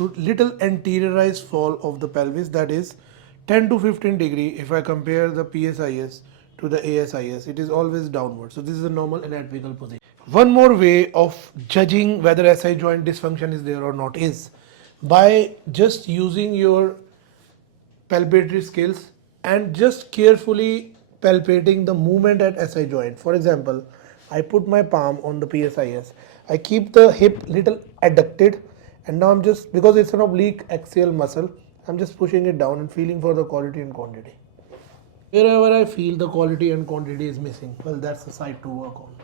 to little anteriorized fall of the pelvis, that is 10 to 15 degree. If I compare the PSIS to the ASIS, it is always downward. So this is a normal anatomical position. One more way of judging whether SI joint dysfunction is there or not is by just using your palpatory scales and just carefully palpating the movement at SI joint. For example, I put my palm on the PSIS. I keep the hip little adducted, and now I'm just, because it's an oblique axial muscle, I'm just pushing it down and feeling for the quality and quantity. Wherever I feel the quality and quantity is missing, well, that's the site to work on.